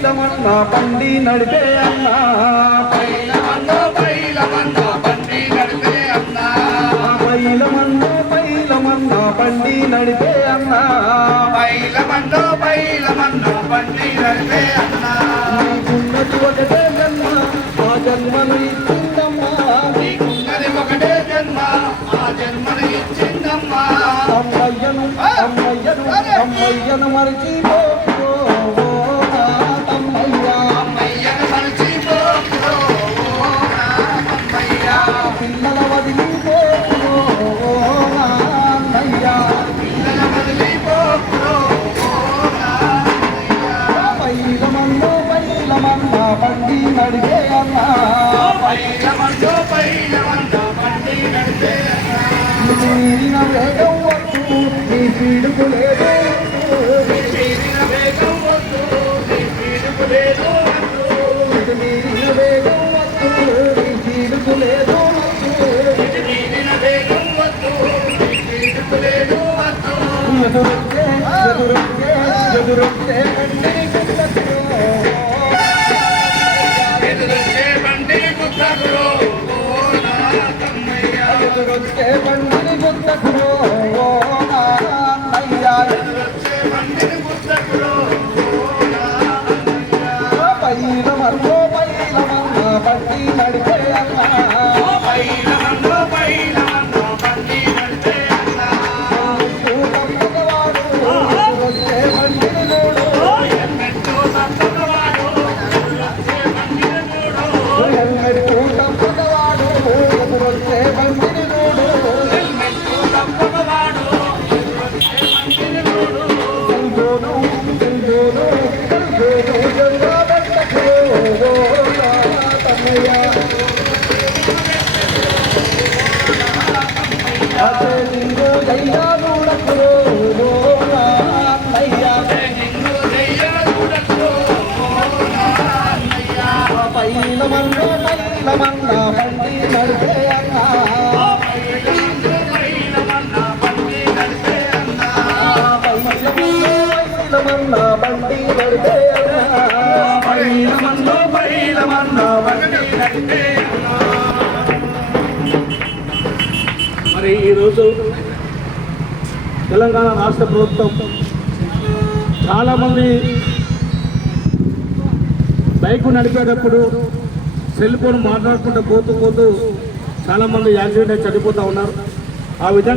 పైలమన్నా బండి నడిపే అన్నా పైలమన్నో పైలమన్నా బండి నడిపే అన్నా పైలమన్నా బండి నడిపే అన్నా పైలమన్నో పైలమన్నా బండి నడిపే అన్నా నీకున్నది ఒకటే జన్మ ఆ జన్మను ఇచ్చిందమ్మా నీకున్నది ఒకటే జన్మ ఆ జన్మను ఇచ్చిందమ్మా అమ్మయ్యను అమ్మయ్యను అమ్మయ్యను మరిచిపో అమ్మయ్యను మరిచిపోకురో అమ్మయ్య పిల్లల వదిలిపో అన్నయ్యా పిల్లల వదిలిపోకురో పైలమన్నా బండి నడిపే అన్నా పైలమన్నో పైలమన్నా బండి నడిపే అన్నా మీరిన వేగం వద్దు నీ పీడుకు లేదు మీరిన వేగం వద్దు నీ పీడుకు లేదు మీరిన వేగం వద్దు నీ పీడుకు లేదు మీరిన వేగం వద్దు నీ పీడుకు లేదు వద్దు ఎదురొచ్చే ఎదురొచ్చే ఎదురొచ్చే ఎదురొచ్చే బండిని గుద్దకురో ఓ నా తమ్మయ్య ఎదురొచ్చే బండిని గుద్దకురో అన్నయ్యా ఎదురొచ్చే బండిని గుద్దకురో ఓ నా అన్నయ్య పైలమన్నా బండి నడిపే అన్నా పైలమన్నో పైలమన్నా బండి నడిపే అన్నా వచ్చే బండిని నోడు ఎన్నెట్టో తప్పకవాడు ఎదురొచ్చే బండిని చూడు హెల్మెట్ తప్పకవాడు వచ్చే బండిని నోడు ఎన్నెట్టో తప్పకవాడు ఎదురొచ్చే బండిని చూడు నిన్ను దయ్యాలుడకురో ఓ నా అన్నయ్య పైలమన్నా బండి నడిపే అన్నా పైలమన్నా బండి నడిపే అన్నా పైలమన్నా బండి నడిపే అన్నా పైలమన్నో పైలమన్నా బండి నడిపే అన్నా మరి ఈరోజు తెలంగాణ రాష్ట్ర ప్రభుత్వం చాలామంది బైక్ నడిపేటప్పుడు సెల్ ఫోన్ మాట్లాడుకుంటూ పోతూ చాలామంది యాక్సిడెంట్ అయి చనిపోతూ ఉన్నారు. ఆ విధంగా